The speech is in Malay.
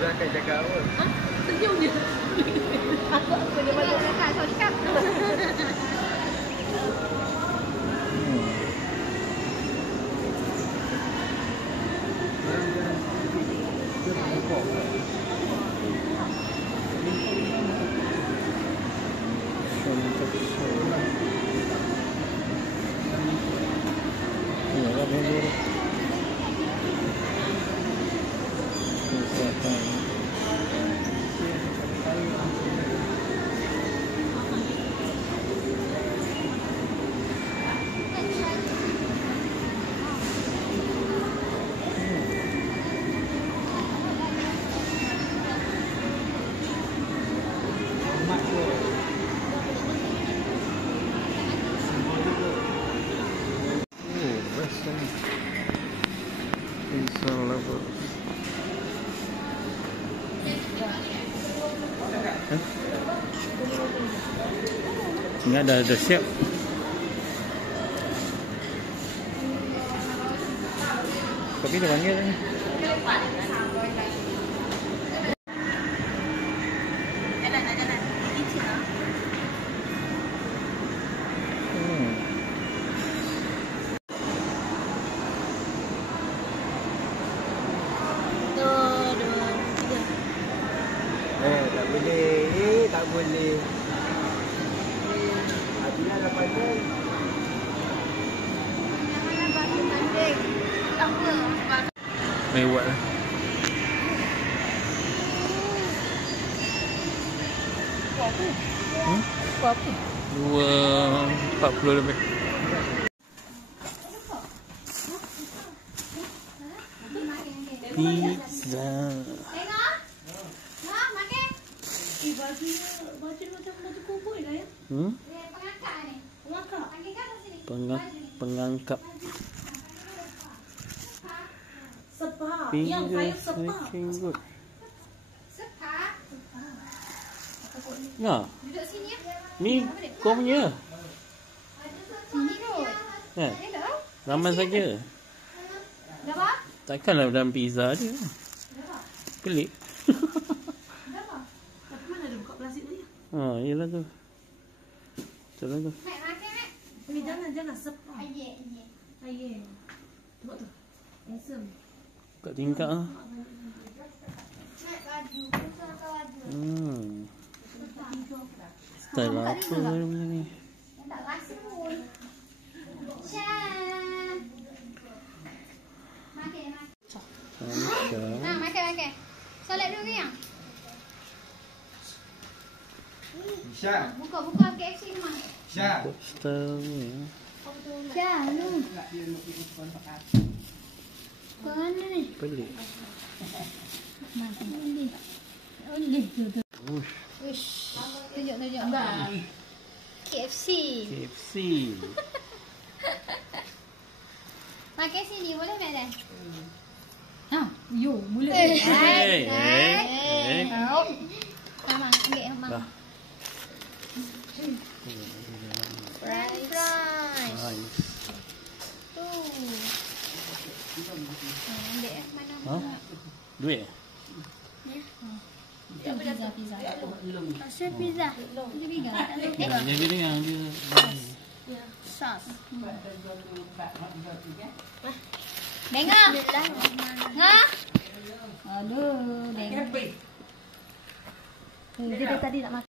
Dah akan cakap apa? Ha? Senyum je. Aku dia malu cakap, sorry kak. Ingat dah siap. Kopi dah panggil ni. Tak boleh. Tak boleh. Adila dah pandai. Janganlah bagi manding. Tak apa. Mewah lah. Buat apa? Buat apa? 2.40 lebih. Pizza. Tengok. Nak makan? Baju macam baju kubur dah ya? Pengangkat ni. Pengangkat? Pengangkat kat sini. Pengangkap. Sepak. Yang saya sepak. Sepak. Sepak. Ya. Duduk sini ya. Ni kau punya. Sini kot. Eh, Ni tak tahu. ramai saja. Dah apa? Takkanlah dalam pizza je. Pelik. Dah apa? Tapi mana ada buka plastik tadi? Yelah tu. Betul lah tu. Mak makan mak. Ni jangan sepak. Ayek. Ayah. Tengok tu. Handsome. Kat tingkap lah. Nak baju. Pusat baju. Style apa ni? Tak rasa pun. Syah. Makan. Nah, makan. Solat dulu ke yang? Syah. Buka KFC rumah. Syah. Style ni. Syah, lu. Mana ni? Pelik. Oleh. Ush. Wish. Tunjuk. KFC. KFC. Makan sini boleh tak dah? Ha, yo, mula. Mama, ambil mama. Dah. French. Nice. Tu. Ambil mana? Ha? Duit? Pizza. Asal pizza. Ini pizza. Dia dengan dia. Sos. Dengar. Ha? Aduh, dia tadi nak makan.